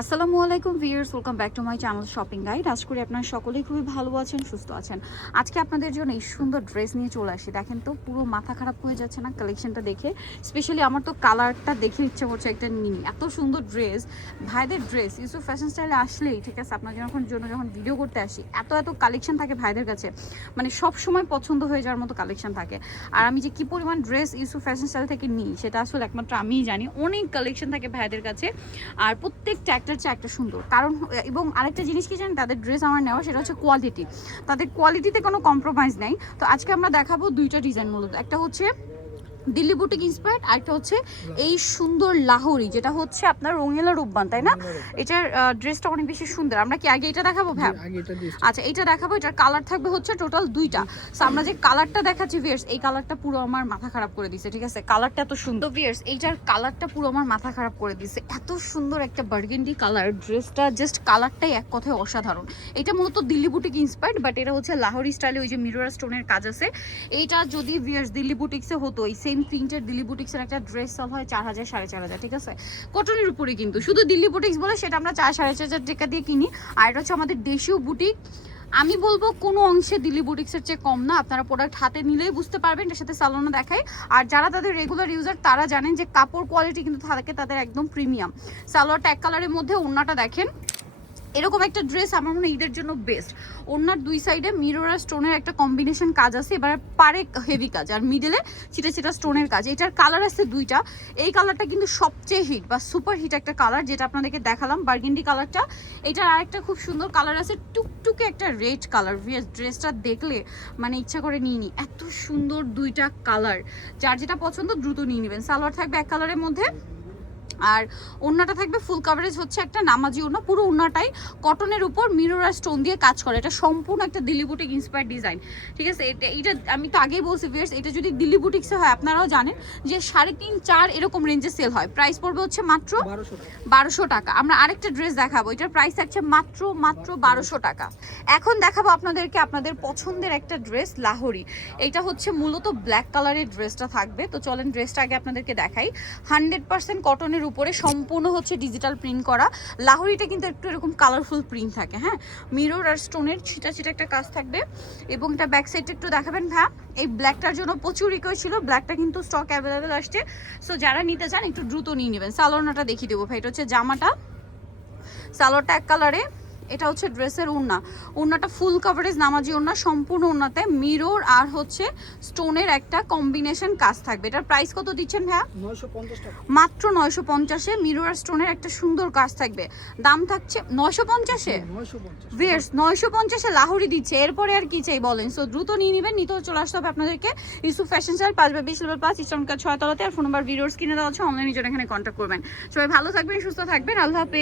আসসালামু আলাইকুম viewers, welcome back to my channel shopping guide. আশা করি আপনারা সকলেই খুবই ভালো আছেন, সুস্থ আছেন। আজকে আপনাদের জন্য এই সুন্দর ড্রেস নিয়ে চলে আসি। দেখেন তো পুরো মাথা খারাপ হয়ে যাচ্ছে না কালেকশনটা দেখে। স্পেশালি আমার তো কালারটা দেখে ইচ্ছে করছে একটা নিই। এত সুন্দর ড্রেস, ভাইদের ড্রেস ইউসুফ ফ্যাশন স্টাইলে আসলেই ঠিক আছে, আপনার যখন ভিডিও করতে আসি এত কালেকশন থাকে ভাইদের কাছে, মানে সব সময় পছন্দ হয়ে যাওয়ার মতো কালেকশন থাকে। আর আমি যে কি পরিমাণ ড্রেস ইউসুফ ফ্যাশন স্টাইল থেকে নিই সেটা আসলে একমাত্র আমিই জানি। অনেক কালেকশন থাকে ভাইদের কাছে, আর প্রত্যেকটা একটার চেয়ে একটা সুন্দর। কারণ এবং আরেকটা জিনিস কি জানেন, তাদের ড্রেস আমার নেওয়া সেটা হচ্ছে কোয়ালিটি। তাদের কোয়ালিটিতে কোনো কম্প্রোমাইজ নেই। তো আজকে আমরা দেখাবো দুইটা ডিজাইন, মূলত একটা হচ্ছে দিল্লি বুটিক ইন্সপায়ার্ড, আরেকটা হচ্ছে এই সুন্দর লাহোরি, যেটা হচ্ছে আপনার রঙিলা রূপবান, তাই না? এটার ড্রেসটা অনেক বেশি সুন্দর। আমরা কি আগে এটা দেখাবো ভাই? আচ্ছা, এটা দেখাবো। এটার কালার থাকবে হচ্ছে টোটাল দুইটা। সো আমরা যে কালারটা দেখাচ্ছি ভিউয়ার্স, এই কালারটা পুরো আমার মাথা খারাপ করে দিছে, ঠিক আছে? কালারটা এত সুন্দর ভিউয়ার্স, এইটার কালারটা পুরো আমার মাথা খারাপ করে দিছে। এত সুন্দর একটা বার্গেন্ডি কালার, ড্রেসটা জাস্ট কালারটাই এক কথায় অসাধারণ। এটা মূলত দিল্লি বুটিক ইন্সপায়ার্ড, বাট এটা হচ্ছে লাহোরি স্টাইলে, ওই যে মিরর স্টোনের কাজ আছে। এইটা যদি ভিউয়ার্স দিল্লি বুটিক্সে হতো, এই সেম প্রিন্টের দিল্লি বুটিক্সের একটা ড্রেস সেল হয় 4000 4500, ঠিক আছে? কটনের উপরে, কিন্তু শুধু দিল্লি বুটিক্স বলে সেটা আমরা 4-4.5 টাকা দিয়ে কিনি। আর এটা হচ্ছে আমাদের দেশীয় বুটিক। আমি বলবো কোনো অংশে দিল্লি বুটিক্সের চেয়ে কম না। আপনারা প্রোডাক্ট হাতে নিলেই বুঝতে পারবেন, এর সাথে সালোনা দেখায়। আর যারা তাদের রেগুলার ইউজার তারা জানেন যে কাপড় কোয়ালিটি কিন্তু থাকে তাদের একদম প্রিমিয়াম। সালোয়ারটা এক কালারের মধ্যে, ওড়নাটা দেখেন এরকম একটা ড্রেস আমার মনে হয় ঈদের জন্য বেস্ট। ওনার দুই সাইডে মিরর আর স্টোনের একটা কম্বিনেশন কাজ আছে, এবার পারে হেভি কাজ, আর মিডলে ছিটা ছিটা স্টোনের কাজ। এটার কালার আছে দুইটা। এই কালারটা কিন্তু সবচেয়ে হিট বা সুপার হিট একটা কালার, যেটা আপনাদেরকে দেখালাম বার্গেন্ডি কালারটা। এটার আরেকটা খুব সুন্দর কালার আছে, টুকটুকে একটা রেড কালার। ড্রেসটা দেখলে মানে ইচ্ছা করে নিয়ে নি, এত সুন্দর দুইটা কালার। যার যেটা পছন্দ দ্রুত নিয়ে নেবেন। সালোয়ার থাকবে এক কালারের মধ্যে, আর ওড়নাটা থাকবে ফুল কাভারেজ, হচ্ছে একটা নামাজি ওড়না। পুরো ওড়নাটাই কটনের উপর মিরর আর স্টোন দিয়ে কাজ করে। এটা সম্পূর্ণ একটা দিল্লি বুটিক ইন্সপায়ার্ড ডিজাইন, ঠিক আছে? এটা আমি তো আগেই বলছি ভিউয়ার্স, এটা যদি দিল্লি বুটিক্সে হয় আপনারাও জানেন যে 3.5-4 এরকম রেঞ্জে সেল হয়। প্রাইস পড়বে হচ্ছে মাত্র 1200 টাকা। আমরা আরেকটা ড্রেস দেখাবো, এটার প্রাইস থাকছে মাত্র 1200 টাকা। এখন দেখাবো আপনাদেরকে আপনাদের পছন্দের একটা ড্রেস, লাহোরি। এটা হচ্ছে মূলত ব্ল্যাক কালারের ড্রেসটা থাকবে। তো চলেন ড্রেসটা আগে আপনাদেরকে দেখাই। 100% কটনের উপরে, সম্পূর্ণ হচ্ছে ডিজিটাল প্রিন্ট করা। লাহোরিটা কিন্তু একটু এরকম কালারফুল প্রিন্ট থাকে, হ্যাঁ, মিরর আর স্টোনের ছিটা ছিটা একটা কাজ থাকবে। এবং এটা ব্যাক সাইডটা একটু দেখাবেন ভাই। এই ব্ল্যাকটার জন্য প্রচুর রিকোয়েস্ট ছিল, ব্ল্যাকটা কিন্তু স্টক অ্যাভেলেবেল আসছে। সো যারা নিতে চান একটু দ্রুত নিয়ে নেবেন। সালোয়ারটা দেখিয়ে দেবো ভাই। এটা হচ্ছে জামাটা, সালোয়ারটা এক কালারে। এটা হচ্ছে ড্রেসের ওড়না। ওড়নাটা ফুল কভারেজ নামাজি ওড়না, সম্পূর্ণ ওড়নাতে মিরর আর হচ্ছে স্টোনের একটা কম্বিনেশন কাজ থাকবে। এটার প্রাইস কত দিচ্ছেন ভাইয়া? 950 টাকা। মাত্র 950-এ মিরর আর স্টোনের একটা সুন্দর কাজ থাকবে। দাম থাকছে 950-এ। ভিউয়ার্স 950-এ লাহোরি দিচ্ছে, এরপরে আর কি চাই বলেন? সো দ্রুত নিয়ে নেবেন। নিতেও চলে আসতে হবে আপনাদেরকে Yusuf fashion style, 5/20 level 5, eastern কাজ 6 তলাতে। আর ফোন নাম্বার ভিডিওস কিনে দেওয়া হচ্ছে, অনলাইনে জন্য এখানে কন্ট্যাক্ট করবেন। সবাই ভালো থাকবেন, সুস্থ থাকবেন, আল্লাহ হাফেজ।